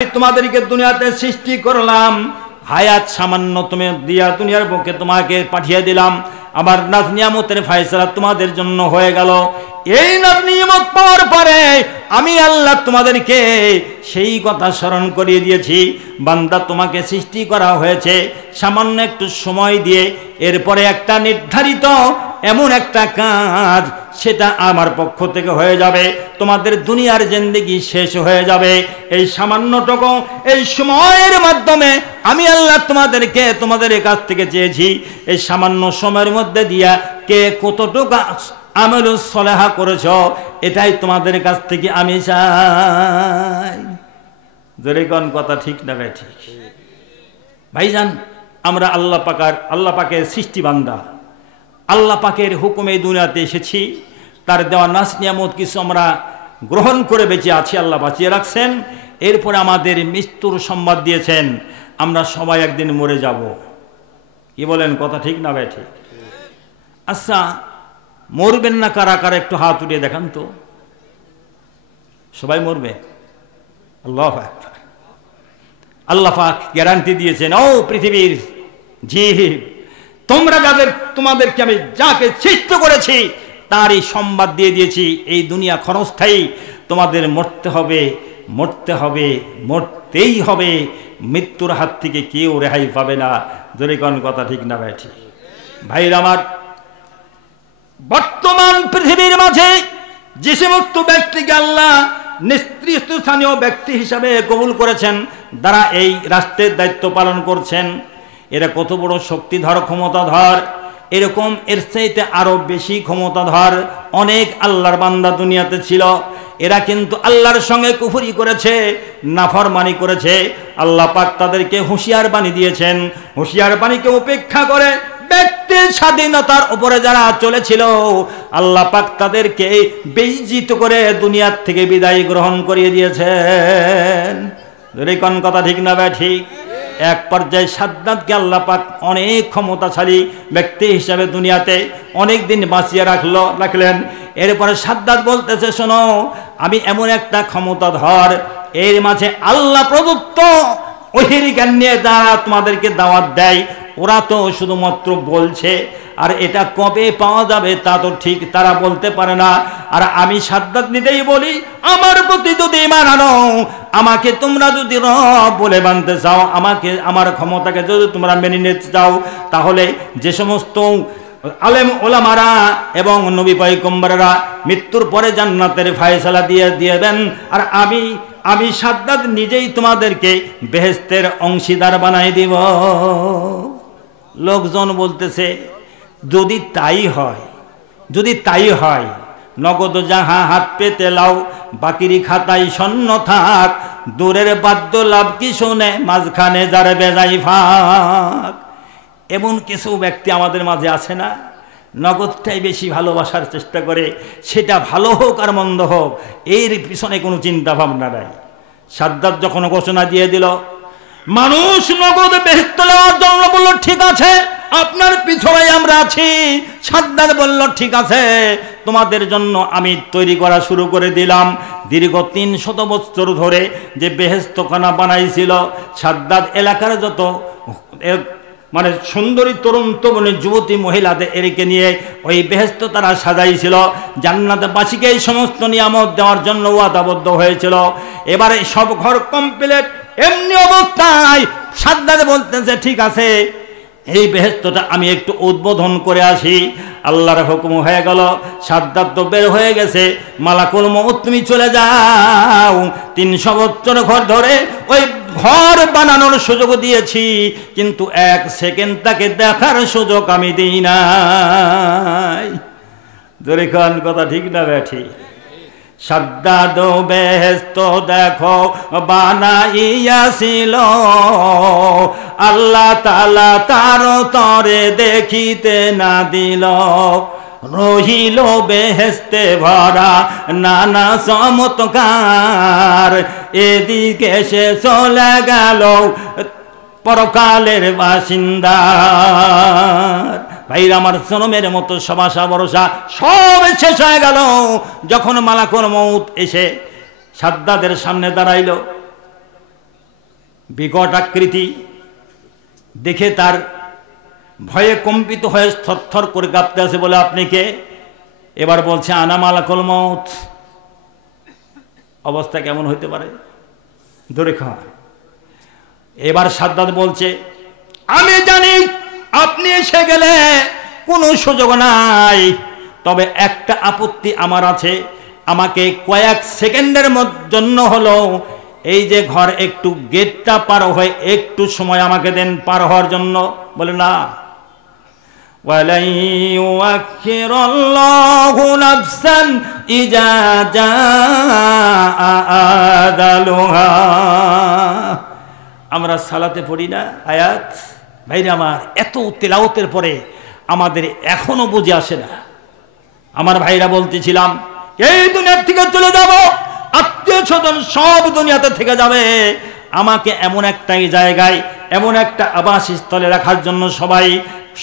তোমাদেরকে দুনিয়াতে সৃষ্টি করলাম, হায়াত সামান্য তুমি দিয়া দুনিয়ার বুকে তোমাকে পাঠিয়ে দিলাম, আমার নাজ নিয়ামতের ফয়সালা তোমাদের জন্য হয়ে গেল। এই নাজ নিয়ামত পাওয়ার পরে আমি আল্লাহ তোমাদেরকে সেই কথা স্মরণ করিয়ে দিয়েছি, বান্দা তোমাকে সৃষ্টি করা হয়েছে সামান্য একটু সময় দিয়ে, এরপরে একটা নির্ধারিত এমন একটা কাজ সেটা আমার পক্ষ থেকে হয়ে যাবে, তোমাদের দুনিয়ার জিন্দেগি শেষ হয়ে যাবে। এই সামান্যটুকু এই সময়ের মাধ্যমে আমি আল্লাহ তোমাদেরকে তোমাদের কাছ থেকে চেয়েছি, এই সামান্য সময়ের মধ্যে দিয়া কে কতটুকু আমলুস সলেহা করেছ এটাই তোমাদের কাছ থেকে আমি চাই। জোরে কোন কথা ঠিক না ঠিক? ভাইজান, আমরা আল্লাহ পাকের সৃষ্টি বান্দা, আল্লাহ পাকের হুকুমে দুনিয়াতে এসেছি, তার দেওয়া নাজ নিয়ামত কিছু আমরা গ্রহণ করে বেঁচে আছি, আল্লাহ বাঁচিয়ে রাখছেন। এরপরে আমাদের মৃত্যুর সংবাদ দিয়েছেন, আমরা সবাই একদিন মরে যাব। কি বলেন, কথা ঠিক না ঠিক? আচ্ছা, মরবেন না কারা কারা একটু হাত উঠিয়ে দেখান তো। সবাই মরবে? আল্লাহু আকবার। আল্লাহ পাক গ্যারান্টি দিয়েছেন, ও পৃথিবীর জীব, তোমাদেরকে আমি যাকে সৃষ্টি করেছি তারই সংবাদ দিয়ে দিয়েছি, এই দুনিয়া ক্ষণস্থায়ী, তোমাদের মরতে হবে, মরতে হবে, মরতেই হবে, মৃত্যুর হাত থেকে কেউ রেহাই পাবে না। জোরে কোন কথা ঠিক না ঠিক? ভাইরা আমার, বর্তমান পৃথিবীর মাঝে যে সমস্ত ব্যক্তিকে আল্লাহ নেতৃস্থানীয় ব্যক্তি হিসাবে কবুল করেছেন, যারা এই রাষ্ট্রের দায়িত্ব পালন করছেন, এরা কত বড় শক্তিধর, ক্ষমতাধর, এরকম এর চাইতে আরো বেশি ক্ষমতাধর অনেক আল্লাহর বান্দা দুনিয়াতে ছিল। এরা কিন্তু আল্লাহর সঙ্গে কুফরি করেছে, নাফরমানি করেছে। আল্লাহ পাক তাদেরকে হুঁশিয়ার বাণী দিয়েছেন, হুঁশিয়ার বাণীকে উপেক্ষা করে ব্যক্তির স্বাধীনতার উপরে যারা চলেছিল, আল্লাহ পাক তাদেরকে বেইজ্জত করে দুনিয়ার থেকে বিদায় গ্রহণ করিয়ে দিয়েছেন। কোন কথা ঠিক না ঠিক? এক পর্যায়ে সাদ্দাতকে আল্লাহ পাক অনেক ক্ষমতাশালী ব্যক্তি হিসাবে দুনিয়াতে অনেক দিন বাঁচিয়ে রাখলেন। এরপরে সাদ্দাত বলতেছে, শোনো, আমি এমন একটা ক্ষমতাধর, এর মাঝে আল্লাহ প্রদত্ত ওহির জ্ঞান নিয়ে যারা তোমাদেরকে দাওয়াত দেয়, ওরা তো শুধুমাত্র বলছে, আর এটা কবে পাওয়া যাবে তা তো ঠিক তারা বলতে পারে না। আর আমি সাদ্দাত নিতেই বলি, আমার প্রতি যদি ঈমান আনো, আমাকে তোমরা যদি রব বলে মানতে চাও, আমাকে আমার ক্ষমতাকে যদি তোমরা মেনে নিতে চাও, তাহলে যে সমস্ত আলেম ওলামারা এবং নবী পয়গম্বররা মৃত্যুর পরে জান্নাতের ফয়সালা দিয়েবেন, আর আমি সাদ্দাত নিজেই তোমাদেরকে বেহেশতের অংশীদার বানাই দিব। লোকজন বলতেছে, যদি তাই হয়, নগদ যাহা হাত পেতে লাও, বাকিরি খাতাই শূন্য থাক, দূরের বাদ্য লাভ কি শোনে, মাঝখানে যার বেজাই ফাঁক। এমন কিছু ব্যক্তি আমাদের মাঝে আছে না, নগদটাই বেশি ভালোবাসার চেষ্টা করে, সেটা ভালো হোক আর মন্দ হোক, এর পিছনে কোনো চিন্তা ভাবনা নাই। সাদ্দাত যখন ঘোষণা দিয়ে দিল, মানুষ নগদ বেহেশত নেওয়ার জন্য বলল, ঠিক আছে, আপনার পিছনে আমরা আছি। সাদ্দাত বলল, ঠিক আছে, তোমাদের জন্য আমি তৈরি করা শুরু করে দিলাম। দীর্ঘ 300 বছর ধরে যে বেহেশতখানা বানাইছিল সাদ্দাত, এলাকার যত মানে সুন্দরী তরুণ তরুণী যুবতী মহিলাদের এরকে নিয়ে ওই বেহেশত তারা সাজাইছিল। জান্নাতবাসীকে এই সমস্ত নিয়ামত দেওয়ার জন্য ওয়াদাবদ্ধ হয়েছিল। এবারে সব ঘর কমপ্লিট, এমনি অবস্থায় সাদ্দাত বলতেছে, ঠিক আছে, এই বেহেশতটা আমি একটু উদ্বোধন করে আসি। আল্লাহর হুকুম হয়ে গেল, সাদ্দাত তো বের হয়ে গেছে, মালাকুল মউত তুমি চলে যাও। 300 বছর ঘর ধরে ওই ঘর বানানোর সুযোগ দিয়েছি, কিন্তু 1 সেকেন্ড তাকে দেখার সুযোগ আমি দিই নাই। জোরে কোন কথা ঠিক না ঠিক? সাদ্দাত বেহেশত দেখো বানাইয়াছিল, আল্লাহ তাআলা তার তরে দেখিতে না দিল। রহিল বেহেশতে ভরা নানা চমৎকার, এদিকে সে চলে গেল পরকালের বাসিন্দা। ভাইরা আমার, জনমের মতো সব আশা ভরসা সব শেষ হয়ে গেল যখন মালাকুল মউত এসে সাদ্দাতের সামনে দাঁড়াইল। বিকট আকৃতি, দেখে তার ভয়ে কম্পিত হয়ে থরথর করে কাঁপতে আছে। বলে আপনি কে? এবার বলছে আনা মালাকুল মউত। অবস্থা কেমন হইতে পারে? ধরে খাওয়া। এবার সাদ্দাত বলছে আমি জানি আপনি এসে গেলে কোনো সুযোগ নাই, তবে একটা আপত্তি আমার আছে। আমাকে কয়েক সেকেন্ডের জন্য হলো এই যে ঘর একটু গেটটা পার হয়ে একটু সময় আমাকে দেন পার হওয়ার জন্য। বলে না, ওয়ালাই ইউআখিরুল্লাহু নাফসান ইজা জাআ আযালুহা। আমরা সালাতে পড়ি না আয়াত? ভাইরা আমার, এত তেলাওয়াতের পরে আমাদের এখনো বুঝে আসে না। আমার ভাইরা বলতেছিলাম এই দুনিয়ার থেকে চলে যাব, আত্মীয় স্বজন সব দুনিয়াতে থেকে যাবে, আমাকে এমন একটা জায়গায়, এমন একটা আবাসস্থলে রাখার জন্য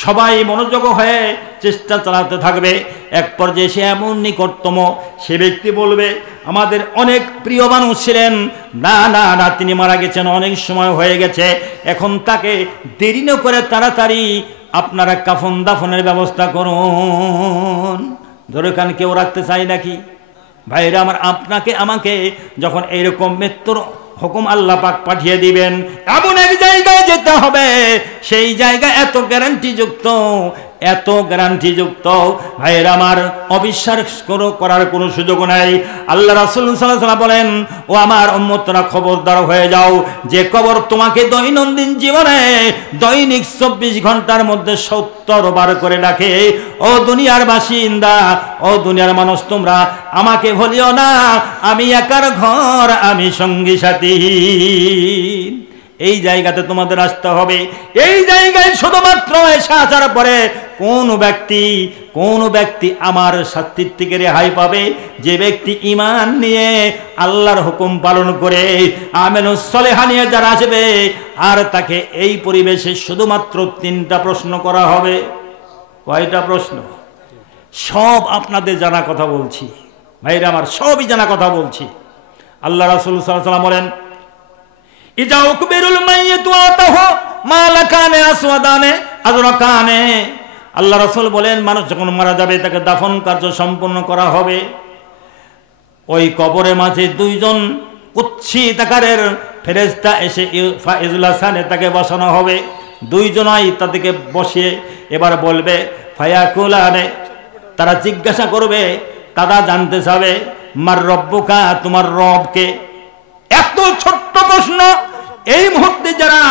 সবাই মনোযোগ হয়ে চেষ্টা চালাতে থাকবে। এক পর্যায়ে সে এমন নিকটতম সে ব্যক্তি বলবে, আমাদের অনেক প্রিয় মানুষ ছিলেন, না না না তিনি মারা গেছেন, অনেক সময় হয়ে গেছে, এখন তাকে দেরি না করে তাড়াতাড়ি আপনারা কাফন দাফনের ব্যবস্থা করুন। ধরে কান কেউ রাখতে চাই নাকি? ভাইরা আমার, আপনাকে আমাকে যখন এইরকম মৃত্যুর হুকুম আল্লাহ পাক পাঠিয়ে দিবেন, এমন এক জায়গায় যেতে হবে, সেই জায়গা এত গ্যারান্টিযুক্ত ভাইরা আমার, অবিশ্বাস করার কোনো সুযোগ নাই। আল্লাহ রাসূল সাল্লাল্লাহু আলাইহি ওয়াসাল্লাম বলেন, ও আমার উম্মতরা খবরদার হয়ে যাও, যে কবর তোমাকে দৈনন্দিন জীবনে দৈনিক 24 ঘন্টার মধ্যে 70 বার করে ডাকে, ও দুনিয়ার বাসিন্দা, ও দুনিয়ার মানুষ, তোমরা আমাকে ভুলিও না, আমি একার ঘর, আমি সঙ্গী সাথী। এই জায়গাতে তোমাদের আসতে হবে। এই জায়গায় শুধুমাত্র এসে আসার পরে কোন ব্যক্তি আমার শাস্তির থেকে রেহাই পাবে? যে ব্যক্তি ঈমান নিয়ে আল্লাহর হুকুম পালন করে আমালুস সালেহা নিয়ে যারা আসবে, আর তাকে এই পরিবেশে শুধুমাত্র 3টা প্রশ্ন করা হবে। কয়টা প্রশ্ন? সব আপনাদের জানা কথা বলছি ভাইরা আমার, সবই জানা কথা বলছি। আল্লাহ রাসূল সাল্লাল্লাহু আলাইহি ওয়াসাল্লাম বলেন, ইজা উকবিরুল মাইয়িতু আতাহু মালাকানে আসওয়াদানে আযরাকানে। আল্লাহ রাসূল বলেন, মানুষ যখন মারা যাবে তাকে দাফন কার্য সম্পন্ন করা হবে। ওই কবরের মাঝে 2জন কুৎসিত আকারের ফেরেশতা এসে ইজলাসানে তাকে বসানো হবে। 2জনই তাদেরকে বসিয়ে এবার বলবে ফায়াকুলানে, তারা জিজ্ঞাসা করবে, তারা জানতে চাবে মার রব্বুকা, তোমার রবকে। এত ছোট্ট প্রশ্ন, এই মুহূর্তে যারা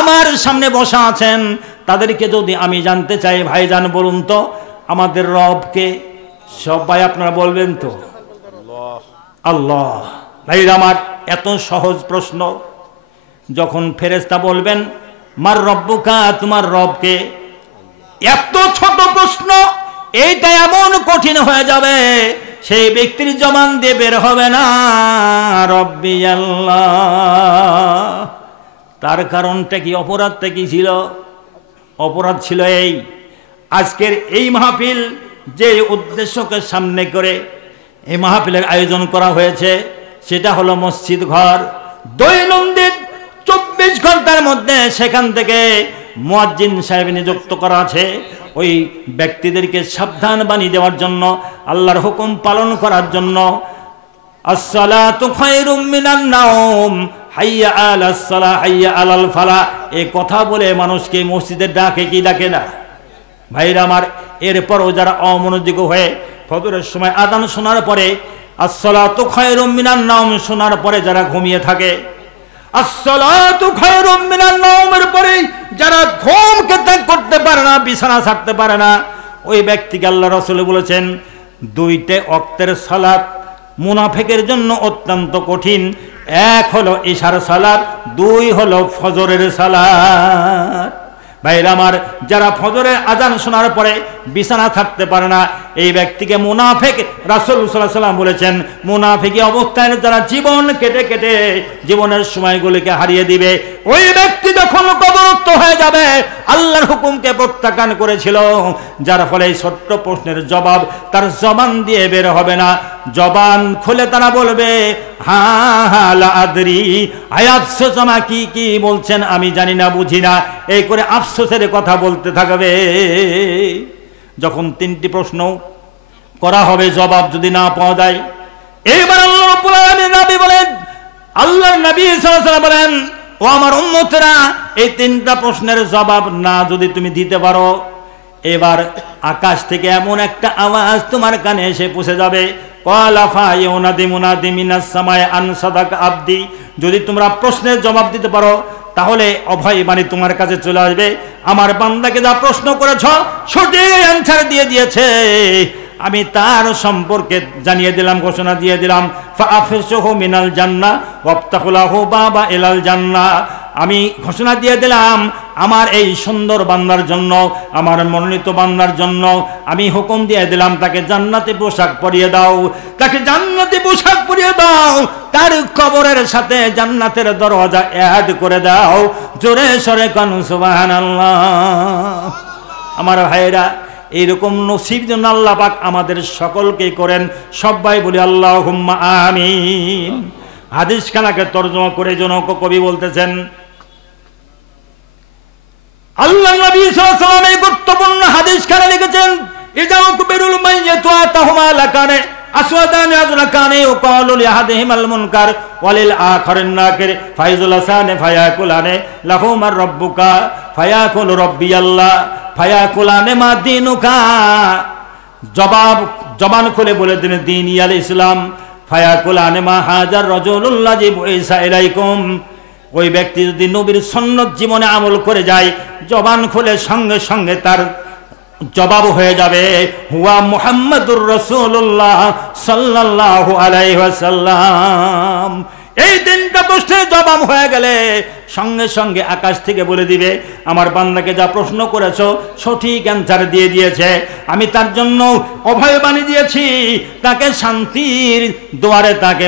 আমার সামনে বসা আছেন তাদেরকে যদি আমি জানতে চাই, ভাইজান বলুন তো আমাদের রবকে? সবাই আপনারা বলবেন তো আল্লাহ। ভাইরা আমার, এত সহজ প্রশ্ন। যখন ফেরেশতা বলবেন মার রব্বুকা, তোমার রবকে, এত ছোট প্রশ্ন, এইটা এমন কঠিন হয়ে যাবে সেই ব্যক্তির জবান দিয়ে বের হবে না রব্বি আল্লাহ। তার কারণটা কি? অপরাধটা কি ছিল? অপরাধ ছিল এই, আজকের এই মাহফিল যে উদ্দেশ্যকে সামনে করে এই মাহফিলের আয়োজন করা হয়েছে, সেটা হলো মসজিদ ঘর। দৈনন্দিন 24 ঘন্টার মধ্যে সেখান থেকে মুয়াজ্জিন সাহেব নিযুক্ত করা আছে, ওই ব্যক্তিদেরকে সাবধান বানিয়ে দেওয়ার জন্য, আল্লাহর হুকুম পালন করার জন্য। আসসালাতু খায়রুম মিনান নাওম, হাইয়া আলাস সালাহ, হাইয়া আলাল ফালাহ, এই কথা বলে মানুষকে মসজিদে ডাকে কি ডাকে না? ভাইরা আমার, এরপরও যারা অমনোযোগী হয়ে ফজরের সময় আযান শোনার পরে আসসালাতু খায়রুম মিনান নাওম শোনার পরে যারা ঘুমিয়ে থাকে, আসসালাতু খায়রুম মিনান নাওমের পরে যারা ঘুমকে ত্যাগ করতে পারে না, বিছানা ছাড়তে পারে না, ওই ব্যক্তিকে আল্লাহ রাসূল বলেছেন 2টে ওয়াক্তের সালাত মুনাফিকের জন্য অত্যন্ত কঠিন। 1 হলো ইশার সালাত, 2 হলো ফজরের সালাত। ভাইরা আমার, যারা ফজরের আজান শোনার পরে বিছানা থাকতে পারে না, এই ব্যক্তিকে মুনাফিক রাসূল সাল্লাল্লাহু আলাইহি ওয়াসাল্লাম বলেছেন, মুনাফিকি অবস্থায় যারা জীবন কেটে কেটে জীবনের সময়গুলিকে হারিয়ে দিবে, ওই ব্যক্তি যখন কবরস্থ হয়ে যাবে আল্লাহর হুকুমকে প্রত্যাখ্যান করেছিল, যার ফলে এই ছোট্ট প্রশ্নের জবাব তার জবান দিয়ে বের হবে না। জবান খুলে তারা বলবে হা হা লা আদরি, আয় আফসোস, আমা কি কি বলছেন আমি জানি না, বুঝি না, এই করে আফসোসের কথা বলতে থাকবে। যখন 3টি প্রশ্ন করা হবে, জবাব যদি না পাওয়া যায়, এবার আল্লাহ রাব্বুল আলামিন নবী বলেন, আল্লাহর নবী সাল্লাল্লাহু আলাইহি ওয়াসাল্লাম বলেন, ও আমার উম্মতেরা, এই 3টা প্রশ্নের জবাব না যদি তুমি দিতে পারো, এবার আকাশ থেকে এমন একটা আওয়াজ তোমার কানে এসে পৌঁছে যাবে, ক্বালা ফায়ুনাদি মুনাদি মিনাস সামায়ে আন সাদাকা আবদি। যদি তোমরা প্রশ্নের জবাব দিতে পারো তাহলে অভয় বাণী তোমার কাছে চলে আসবে, আমার বান্দাকে যা প্রশ্ন করেছ সঠিক অ্যানসার দিয়ে দিয়েছে, আমি তার সম্পর্কে জানিয়ে দিলাম, ঘোষণা দিয়ে দিলাম, ফাআফিসহু মিনাল জান্নাহ ওয়াফতাহুলাহু বাবা ইলাল জান্নাহ। আমি ঘোষণা দিয়ে দিলাম আমার এই সুন্দর বান্দার জন্য, আমার মনোনীত বান্দার জন্য আমি হুকুম দিয়ে দিলাম, তাকে জান্নাতি পোশাক পরিয়ে দাও, তাকে জান্নাতি পোশাক পরিয়ে দাও, তার কবরের সাথে জান্নাতের দরজা অ্যাড করে দাও। জোরে সরে কান সুবহানাল্লাহ। আমার ভাইরা, এইরকম নসিব যেন আল্লাহ পাক আমাদের সকলকে করেন, সবাই বলি আল্লাহুম্মা আমিন। হাদিস খানাকে তরজমা করে জনক কবি বলতেছেন, আল্লাহ নবী সাল্লাল্লাহু আলাইহি ওয়াসাল্লাম এই গুরুত্বপূর্ণ হাদিস খানা লিখেছেন, ইজাউ কুবিরুল মাইয়াতু আতাহুমা লাকানে আসওয়াদান আযরাকানে ওয়াকালু লিহাদিহিমাল মুনকার ওয়ালিল আখারিন নাকির ফাইজুল হাসানে ফায়াকুলানে লাহুমার রাব্বুকা ফায়াকুলু রাব্বিয়াল্লাহ ফায়াকুলানে মা দিনুকা। জবান খুলে বলে দিন দিন ইয়াল ইসলাম। ফায়াকুলানে মা হাজার রাজুলুল্লাযী বুইসা ইলাইকুম। ওই ব্যক্তি যদি নবীর সুন্নত জীবনে আমল করে যায়, জবান খুলে সঙ্গে সঙ্গে তার জবাব হয়ে যাবে হুয়া মুহাম্মাদুর রাসূলুল্লাহ সাল্লাল্লাহু আলাইহি ওয়াসাল্লাম। এই 3টা প্রশ্নের জবাব হয়ে গেলে সঙ্গে সঙ্গে আকাশ থেকে বলে দিবে, আমার বান্দাকে যা প্রশ্ন করেছো সঠিক অ্যানসার দিয়ে দিয়েছে, আমি তার জন্য অভয় বাণী দিয়েছি, তাকে শান্তির দুয়ারে তাকে